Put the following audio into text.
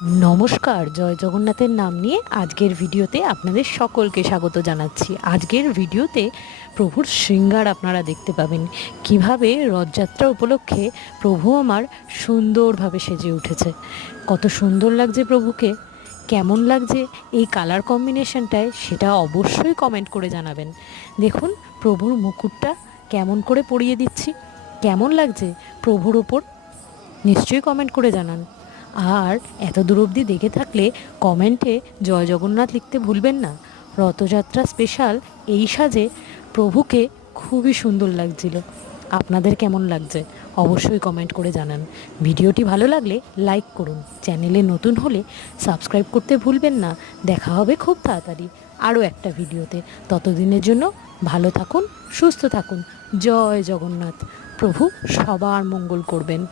নমস্কার, জয় জগন্নাথের নাম নিয়ে আজকের ভিডিওতে আপনাদের সকলকে স্বাগত জানাচ্ছি। আজকের ভিডিওতে প্রভুর শৃঙ্গার আপনারা দেখতে পাবেন, কিভাবে রথযাত্রা উপলক্ষে প্রভু আমার সুন্দরভাবে সেজে উঠেছে। কত সুন্দর লাগছে প্রভুকে, কেমন লাগছে এই কালার কম্বিনেশনটায় সেটা অবশ্যই কমেন্ট করে জানাবেন। দেখুন প্রভুর মুকুটটা কেমন করে পরিয়ে দিচ্ছি, কেমন লাগছে প্রভুর ওপর নিশ্চয়ই কমেন্ট করে জানান। আর এত দূর অবধি দেখে থাকলে কমেন্টে জয় জগন্নাথ লিখতে ভুলবেন না। রথযাত্রা স্পেশাল এই সাজে প্রভুকে খুবই সুন্দর লাগছিল। আপনাদের কেমন লাগছে অবশ্যই কমেন্ট করে জানান। ভিডিওটি ভালো লাগলে লাইক করুন, চ্যানেলে নতুন হলে সাবস্ক্রাইব করতে ভুলবেন না। দেখা হবে খুব তাড়াতাড়ি আরও একটা ভিডিওতে। ততদিনের জন্য ভালো থাকুন, সুস্থ থাকুন। জয় জগন্নাথ। প্রভু সবার মঙ্গল করবেন।